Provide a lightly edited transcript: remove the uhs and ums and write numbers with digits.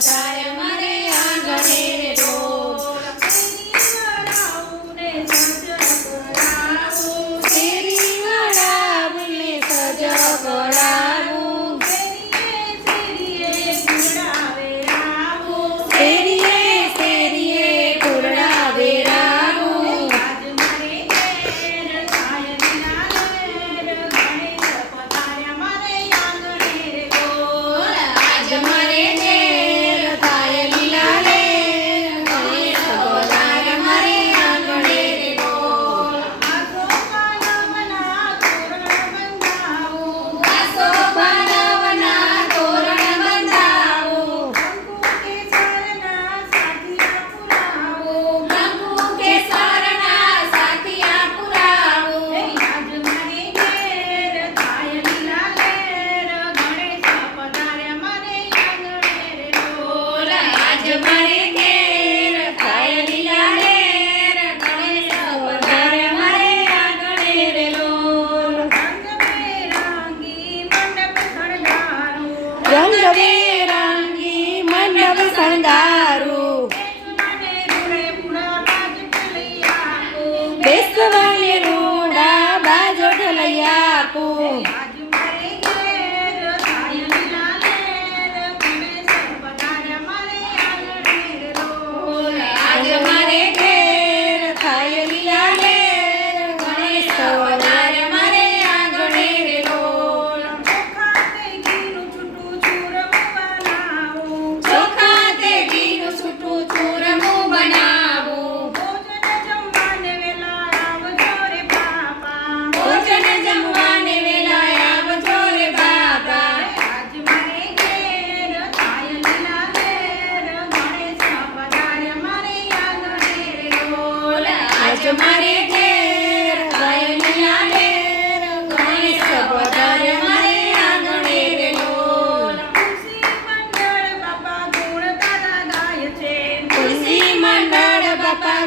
પધારે મારે આંગણે રે ઢોલ શેરી વડાવને સજ કરાવું શેરીએ શેરીએ કુરડાવે રાવું આજ મારે ઘેર થાય લીલા લેર ગણેશ પધારે મારે આંગણે રે ઢોલ આસો માનવના તોરણ બંધાવું કંકુ કેસરના સાથિયા પુરાવું આજ મારે ઘેર થાય લીલા લેર ગણેશ પધારે મારે આંગણે રે ઢોલ આજ મારે ઘેર થાય લીલા લેર ગણેશ પધારે મારે આંગણે રે ઢોલ રંગબેરંગી મંડપ શણગારું બેસવાને રૂડા બાજો ઢલૈયા આપું આજ મારે ઘેર થાય લીલા લેર ગણેશ પધારે મારે આંગણે રે ઢોલ ચોખા તે ઘીનું છૂટું ચૂરમું બનાવું ભોજન જમવાને વેલા આવજો રે બાપા આજ મારે ઘેર થાય લીલા લેર ગણેશ પધારે મારે આંગણે રે ઢોલ આજ મારે ઘેર થાય લીલા લેર ગણેશ પધારે મારે આંગણે રે ઢોલ તુલસી મંડળ બાપા ગુણ તારા ગાય છે તુલસી મંડળ બાપા